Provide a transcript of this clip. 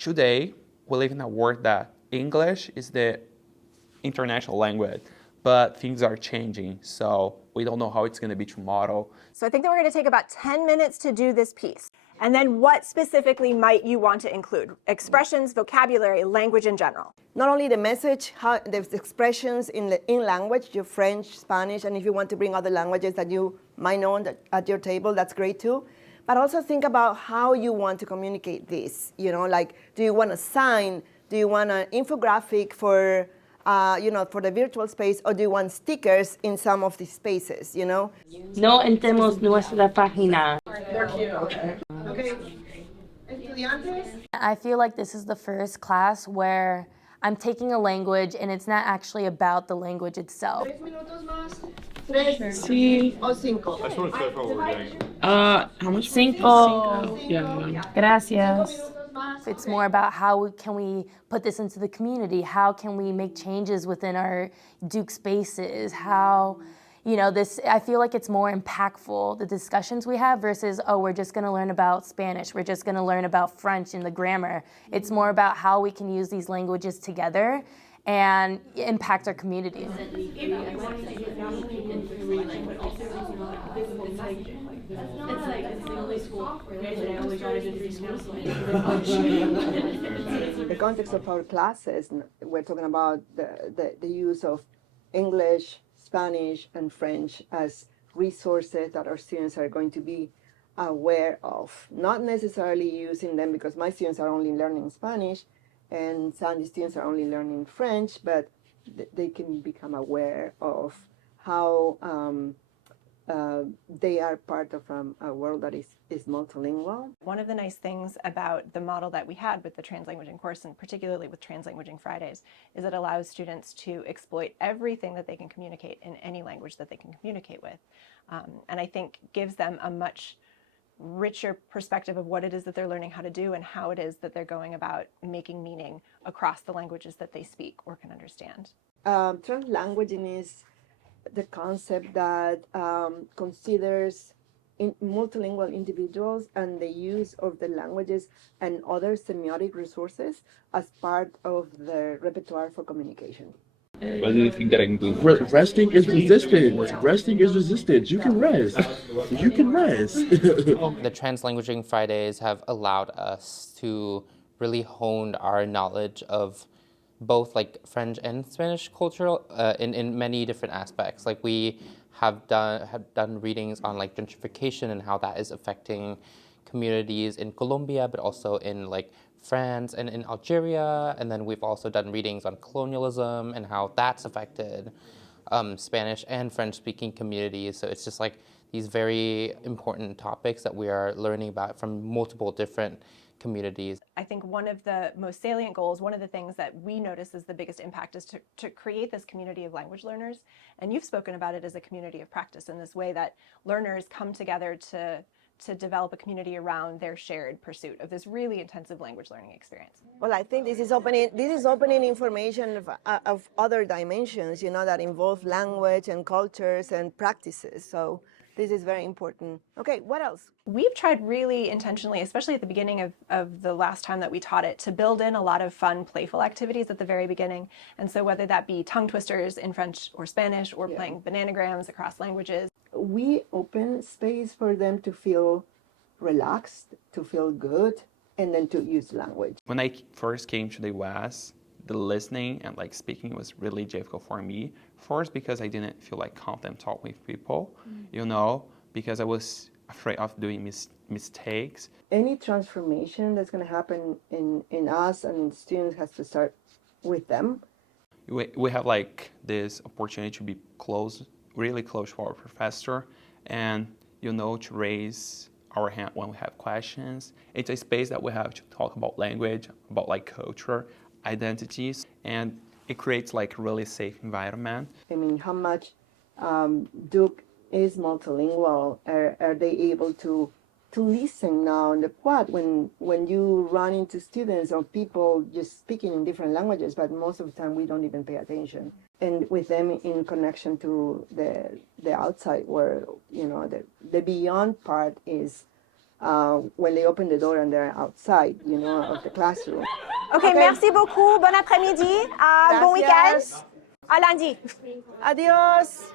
today, we live in a world that English is the international language, but things are changing, so we don't know how it's going to be tomorrow. So I think that we're going to take about 10 minutes to do this piece. And then what specifically might you want to include? Expressions, vocabulary, language in general. Not only the message, how the expressions in language, your French, Spanish, and if you want to bring other languages that you might know at your table, that's great too. But also think about how you want to communicate this. You know, like, do you want a sign? Do you want an infographic for for the virtual space, or do you want stickers in some of these spaces, you know? No entremos nuestra página. I feel like this is the first class where I'm taking a language and it's not actually about the language itself. Sí. I just want to clarify what we're doing. How much? Cinco. Yeah. Gracias. It's more about how can we put this into the community? How can we make changes within our Duke spaces? How, I feel like it's more impactful, the discussions we have, versus, oh, we're just gonna learn about Spanish, we're just gonna learn about French and the grammar. It's more about how we can use these languages together and impact our communities. The context of our classes, we're talking about the use of English, Spanish, and French as resources that our students are going to be aware of. Not necessarily using them because my students are only learning Spanish and Sandy's students are only learning French, but they can become aware of how they are part of a world that is multilingual. One of the nice things about the model that we had with the Translanguaging course, and particularly with Translanguaging Fridays, is it allows students to exploit everything that they can communicate in any language that they can communicate with. And I think gives them a much richer perspective of what it is that they're learning how to do and how it is that they're going about making meaning across the languages that they speak or can understand. Translanguaging is the concept that considers multilingual individuals and the use of the languages and other semiotic resources as part of the repertoire for communication. What do you think that includes? Resting is resistance. Resting is resistance. You can rest. You can rest. The Translanguaging Fridays have allowed us to really hone our knowledge of both like French and Spanish cultural in many different aspects. Like we have done readings on like gentrification and how that is affecting communities in Colombia, but also in like France and in Algeria. And then we've also done readings on colonialism and how that's affected Spanish and French-speaking communities. So it's just like these very important topics that we are learning about from multiple different communities. I think one of the most salient goals, one of the things that we notice is the biggest impact is to create this community of language learners. And you've spoken about it as a community of practice in this way that learners come together to develop a community around their shared pursuit of this really intensive language learning experience. Well, I think this is opening information of other dimensions, that involve language and cultures and practices. So this is very important. Okay, what else? We've tried really intentionally, especially at the beginning of the last time that we taught it, to build in a lot of fun, playful activities at the very beginning. And so whether that be tongue twisters in French or Spanish or playing bananagrams across languages. We open space for them to feel relaxed, to feel good, and then to use language. When I first came to the US, the listening and like speaking was really difficult for me. First, because I didn't feel like confident talking with people, because I was afraid of doing mistakes. Any transformation that's going to happen in us and in students has to start with them. We have like this opportunity to be really close to our professor and, to raise our hand when we have questions. It's a space that we have to talk about language, about like culture, identities, and it creates like a really safe environment. I mean, how much Duke is multilingual? Are they able to listen now in the quad when you run into students or people just speaking in different languages, but most of the time we don't even pay attention. And with them in connection to the outside world, the beyond part is when they open the door and they're outside, of the classroom. Okay, merci beaucoup. Bon après-midi. Bon week-end. Gracias. À lundi. Adios.